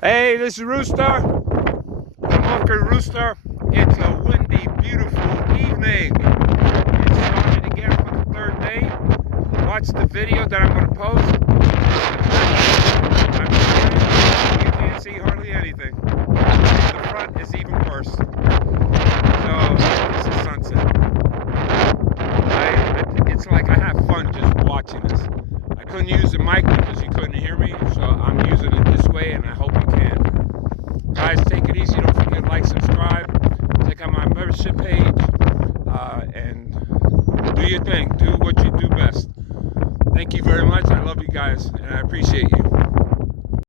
Hey, this is Rooster, the Monkey Rooster. It's a windy, beautiful evening. It started again for the third day. Watch the video that I'm going to post. I'm sorry, you can't see hardly anything. The front is even worse. So, this is sunset. It's like I have fun just watching this. I couldn't use the mic because you couldn't hear me, so I'm using it this way, and I hope you can. Guys, take it easy. Don't forget to like, subscribe, check out my membership page, and do your thing. Do